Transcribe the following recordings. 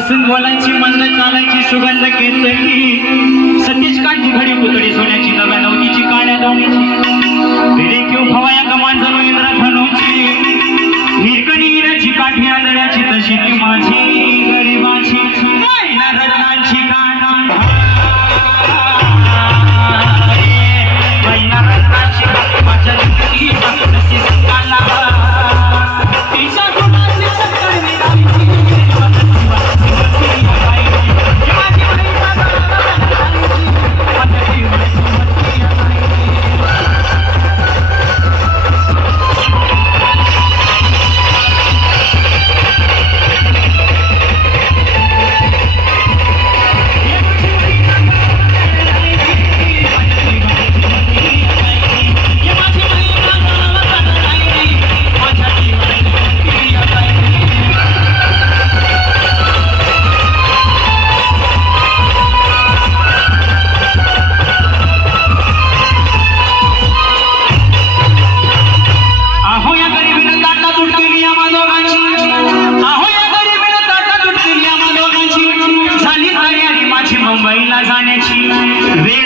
बसून बोलायची मंद चालायची सुगंध घेतली सतीश काळजी घडी पुतळी सोन्याची नव्या नवतीची काळ्या लावण्याची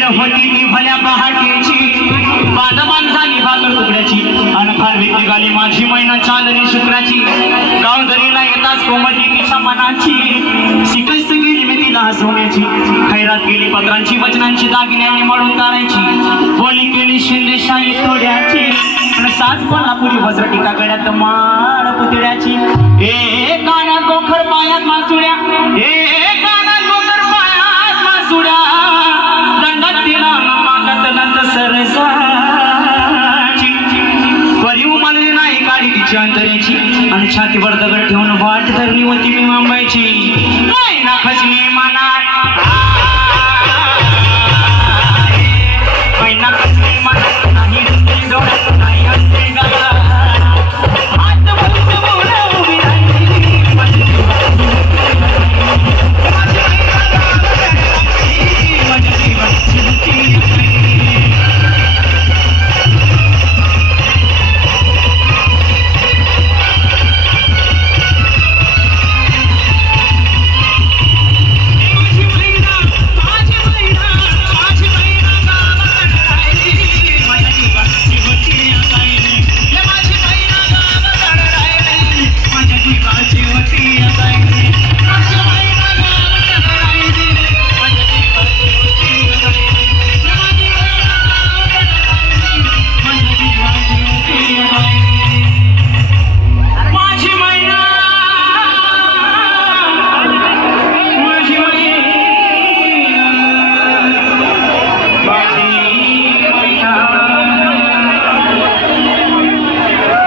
होती ती भल्या पहाटेची. पादमान झाली भाकर तुकड्याची. आणि फार निघाली माझी मैना चांदणी शुक्राची. गावदरीला येताच कोमटी तिच्या मनाची. शिकस्त गेली मी तिला हसवण्याची. खैरात गेली पत्रांची वचनांची दागिन्यांनी मळून काढायची. बोली केली शिंदे शाही थोड्याची आणि सात कोल्हापुरी वज्र टीका गळ्यात माळ पुतळ्याची. ए काना गोखर છાતી પર દગડ ઠેવનો વાટ ધરની વતી મીમાંબાઈ છે. નહીં ના ખસની